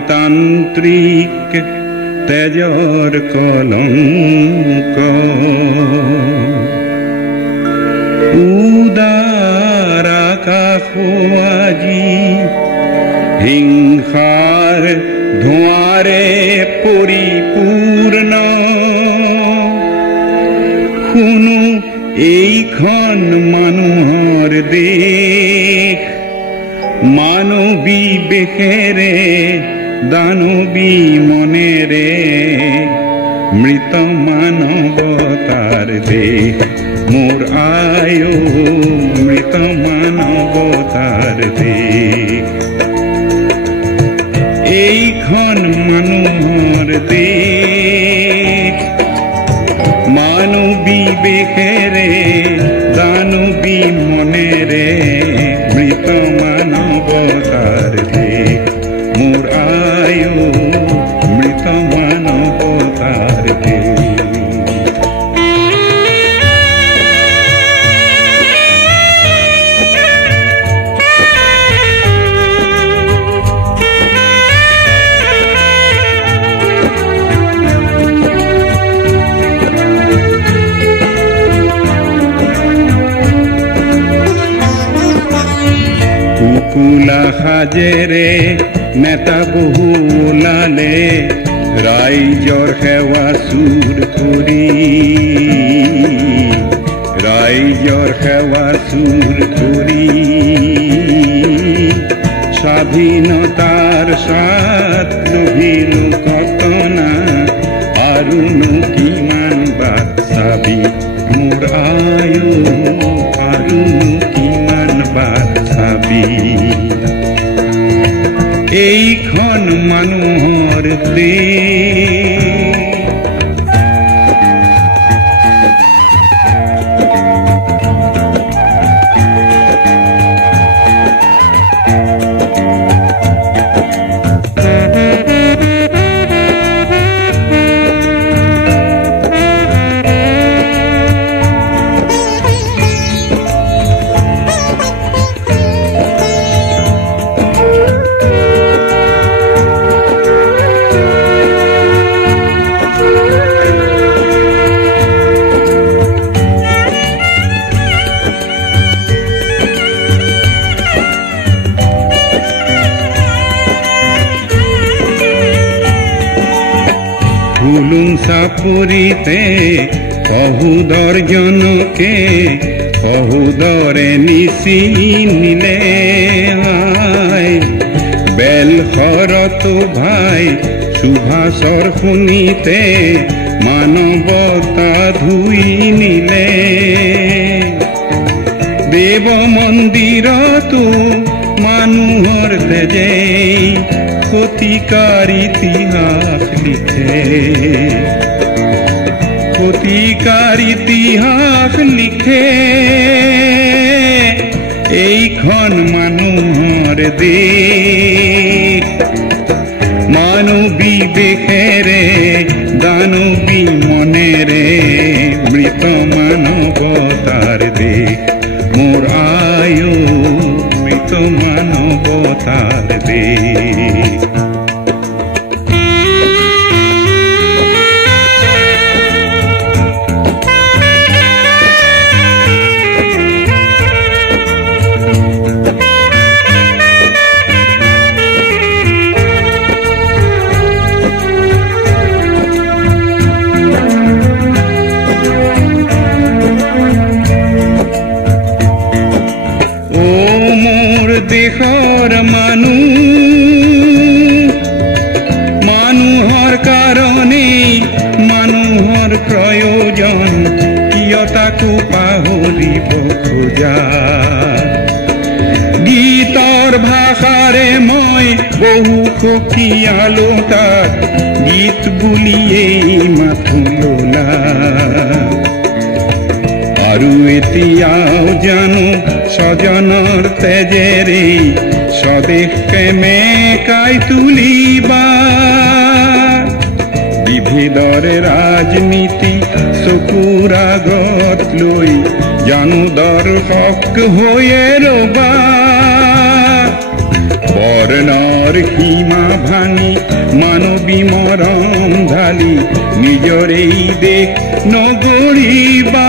গণতান্ত্ৰিক তেজৰ কলঙ্ক উদাৰ আকাশ আজি হিংসাৰ ধোঁৱাৰে পৰিপূৰ্ণ শুনো এইখন মানুহৰ দেশ মানৱী বেশেৰে দানৱী মনেৰে মৃত মানৱতাৰ দেশ মোৰ আয়ো মৃত মানৱতাৰ দেশ এইখন মানুহৰ দেশ মানৱী বেশেৰে দানৱী মনেৰে মৃত মানৱতাৰ দেশ মোৰ আয়ো মৃত মানৱতাৰ দেশ কুলা সাজেৰে নেতা বহু ওলালে ৰাইজৰ সেৱা চুৰ কৰি ৰাইজৰ সেৱা চুৰ কৰি স্বাধীনতাৰ স্বাদ লভিলো কতনা আৰুনো কিমান বাট চাবি মোৰ আয়ো আৰুনো কিমান বাট চাবি এইখন মানুহৰ দেশ হুলুং চাপৰিতে সহোদৰজনকে সহোদৰে নিচি নিলে বেলশৰতো ভাই সুভাষৰ শুনিতে মানৱতা ধুই নিলে দেৱ মন্দিৰতো মানুহৰ তেজেই ক্ষতিকাৰ ইতিহাস লিখে ক্ষতিকাৰ ইতিহাস লিখে এইখন মানুহৰ দেশ মানৱী বেশেৰে দানৱী মনেৰে মৃত মানৱতাৰ দেশ মোৰ আয়ো মৃত মানৱতাৰ দেশ দেশৰ মানুহৰ কাৰণে মানুহৰ প্ৰয়োজন কিয় তাকো পাহৰিব খোজা গীতৰ ভাষাৰে মই বহু সখীয়ালো তাক গীত বুলিয়েই মাথো লোলা আৰু এতিয়াও জানো স্বজনৰ তেজেৰে স্বদেশকে মেকাই তুলিবা বিভেদৰ ৰাজনীতি চকুৰ আগত লৈ জানো দৰ্শক হৈয়ে ৰবা বৰ্ণৰ দেশৰ সীমা ভাঙি মানৱী মৰম ঢালি নিজৰেই দেশ নগৰিবা।